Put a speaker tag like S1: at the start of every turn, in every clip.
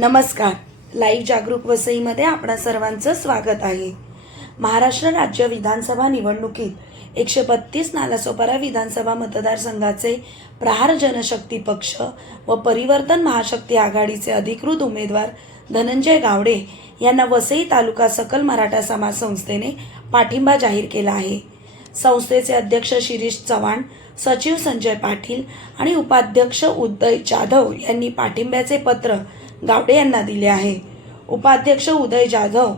S1: नमस्कार. लाईव्ह जागरूक वसईमध्ये आपणा सर्वांचं स्वागत आहे. महाराष्ट्र राज्य विधानसभा निवडणुकीत एकशे बत्तीस नालासोपारा विधानसभा मतदारसंघाचे प्रहार जनशक्ती पक्ष व परिवर्तन महाशक्ती आघाडीचे अधिकृत उमेदवार धनंजय गावडे यांना वसई तालुका सकल मराठा समाज संस्थेने पाठिंबा जाहीर केला आहे. संस्थेचे अध्यक्ष शिरीष चव्हाण सचिव संजय पाटील आणि उपाध्यक्ष उदय जाधव यांनी पाठिंब्याचे पत्र गावडे यांना दिले आहे. उपाध्यक्ष उदय जाधव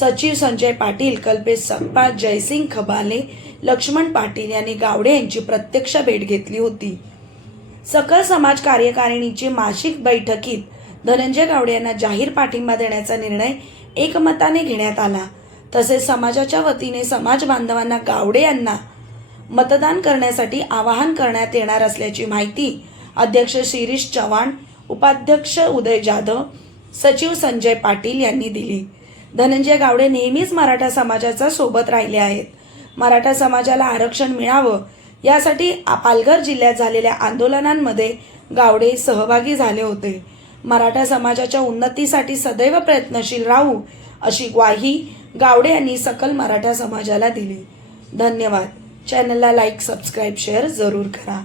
S1: सचिव संजय पाटील कल्पेश सकपाळ जयसिंग खबाले लक्ष्मण पाटील यांनी गावडे यांची प्रत्यक्ष भेट घेतली होती. सकल समाज कार्यकारिणीची मासिक बैठकीत धनंजय गावडे यांना जाहीर पाठिंबा देण्याचा निर्णय एकमताने घेण्यात आला. तसेच समाजाच्या वतीने समाज बांधवांना गावडे यांना मतदान करण्यासाठी आवाहन करण्यात येणार असल्याची माहिती अध्यक्ष शिरीष चव्हाण उपाध्यक्ष उदय जाधव सचिव संजय पाटील यांनी दिली. धनंजय गावडे नेहमीच मराठा समाजाचा सोबत राहिले आहेत. मराठा समाजाला आरक्षण मिळावं यासाठी पालघर जिल्ह्यात झालेल्या आंदोलनांमध्ये गावडे सहभागी झाले होते. मराठा समाजाच्या उन्नतीसाठी सदैव प्रयत्नशील राहू अशी ग्वाही गावडे यांनी सकल मराठा समाजाला दिली. धन्यवाद. चॅनलला लाईक सबस्क्राईब शेअर जरूर करा.